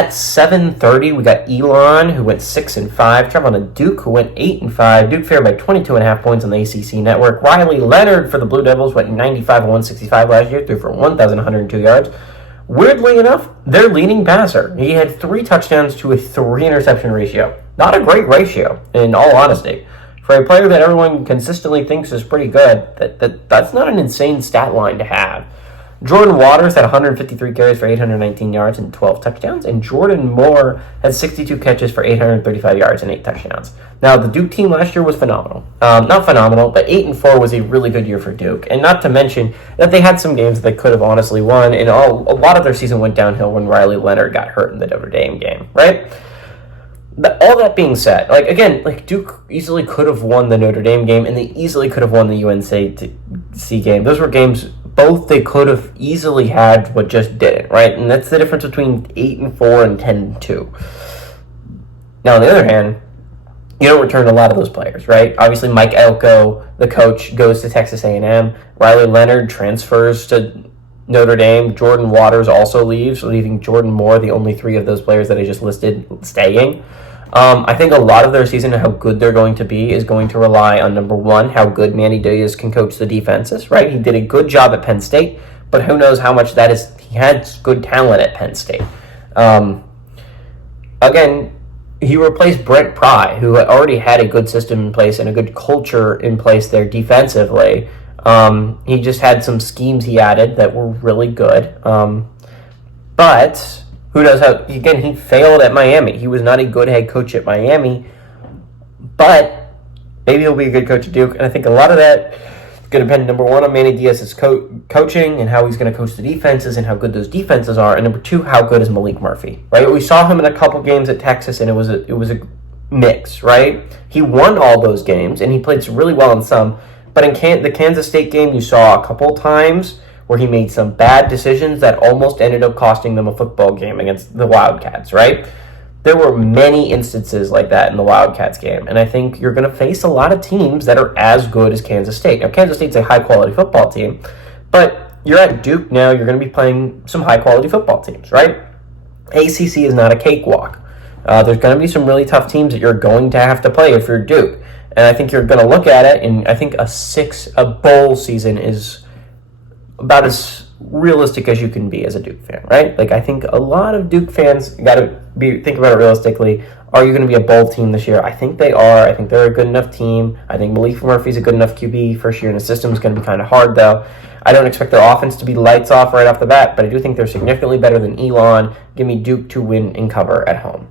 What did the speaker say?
At 7:30, we got Elon, who went 6-5. Elon Duke, who went 8-5. Duke favored by 22.5 points on the ACC network. Riley Leonard for the Blue Devils went 95-165 last year, threw for 1,102 yards. Weirdly enough, their leading passer. He had 3 touchdowns to a 3 interception ratio. Not a great ratio, in all honesty. For a player that everyone consistently thinks is pretty good, that's not an insane stat line to have. Jordan Waters had 153 carries for 819 yards and 12 touchdowns, and Jordan Moore had 62 catches for 835 yards and 8 touchdowns. Now, the Duke team last year was phenomenal. Not phenomenal, but 8-4 was a really good year for Duke, and not to mention that they had some games that they could have honestly won, and a lot of their season went downhill when Riley Leonard got hurt in the Notre Dame game, right? All that being said, Duke easily could have won the Notre Dame game, and they easily could have won the UNC game. Those were games both they could have easily had, but just didn't, right? And that's the difference between 8-4 and 10-2. Now, on the other hand, you don't return a lot of those players, right? Obviously, Mike Elko, the coach, goes to Texas A&M. Riley Leonard transfers to Notre Dame. Jordan Waters also leaves, leaving Jordan Moore, the only 3 of those players that I just listed, staying. I think a lot of their season and how good they're going to be is going to rely on, number one, how good Manny Diaz can coach the defenses, right? He did a good job at Penn State, but who knows how much that is. He had good talent at Penn State. Again, he replaced Brent Pry, who already had a good system in place and a good culture in place there defensively. He just had some schemes he added that were really good. But who knows how, again, he failed at Miami. He was not a good head coach at Miami, but maybe he'll be a good coach at Duke. And I think a lot of that is going to depend, number one, on Manny Diaz's coaching and how he's going to coach the defenses and how good those defenses are. And number two, how good is Malik Murphy, right? We saw him in a couple games at Texas, and it was a mix, right? He won all those games, and he played really well in some. But in the Kansas State game, you saw a couple times where he made some bad decisions that almost ended up costing them a football game against the Wildcats, right? There were many instances like that in the Wildcats game, and I think you're going to face a lot of teams that are as good as Kansas State. Now, Kansas State's a high-quality football team, but you're at Duke now, you're going to be playing some high-quality football teams, right? ACC is not a cakewalk. There's going to be some really tough teams that you're going to have to play if you're Duke, and I think you're going to look at it, and I think a bowl season is about as realistic as you can be as a Duke fan, right? I think a lot of Duke fans got to think about it realistically. Are you going to be a bowl team this year? I think they are. I think they're a good enough team. I think Malik Murphy's a good enough QB. First year in the system is going to be kind of hard, though. I don't expect their offense to be lights off right off the bat, but I do think they're significantly better than Elon. Give me Duke to win and cover at home.